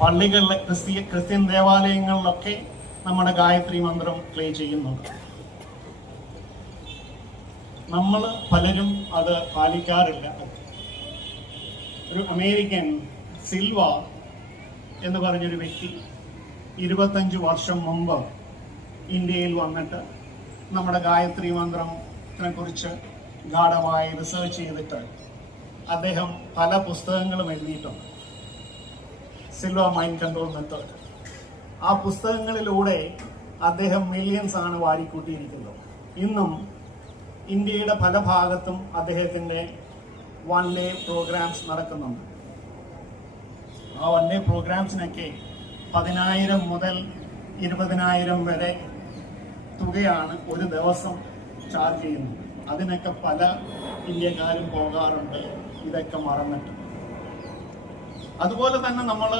പള്ളികളിലെ Christian ദേവാലയങ്ങളിലൊക്കെ നമ്മുടെ ഗായത്രി മന്ത്രം play ചെയ്യുന്നുണ്ട്. നമ്മൾ പലരും അത് പാലിക്കാറില്ല. ഒരു അമേരിക്കൻ സിൽവ എന്ന് പറഞ്ഞൊരു വ്യക്തി 25 വർഷം മുമ്പ് ഇന്ത്യയിൽ വന്നിട്ട് നമ്മുടെ ഗായത്രി മന്ത്രത്തിനെ കുറിച്ച് ഗാഢമായി റിസർച്ച് ചെയ്തിട്ട് അദ്ദേഹം പല പുസ്തകങ്ങളും എഴുതിയിട്ടുണ്ട്. Silva mind control method. ആ പുസ്തകങ്ങളിലൂടെ അദ്ദേഹം മില്യൺസ് ആണ് വാരിക്കൂട്ടിയിരിക്കുന്നത്. ഇന്നും ഇന്ത്യയുടെ പല ഭാഗത്തും അദ്ദേഹത്തിൻ്റെ 1 ഡേ പ്രോഗ്രാംസ് നടക്കുന്നുണ്ട്. ആ 1 ഡേ പ്രോഗ്രാംസിനൊക്കെ 10,000 മുതൽ 20,000 വരെ തുകയാണ് ഒരു ദിവസം ചാർജ് ചെയ്യുന്നത്. അതിനൊക്കെ പല ഇന്ത്യക്കാരും പോകാറുണ്ട്, ഇതൊക്കെ മറന്നിട്ട്. അതുപോലെ തന്നെ നമ്മൾ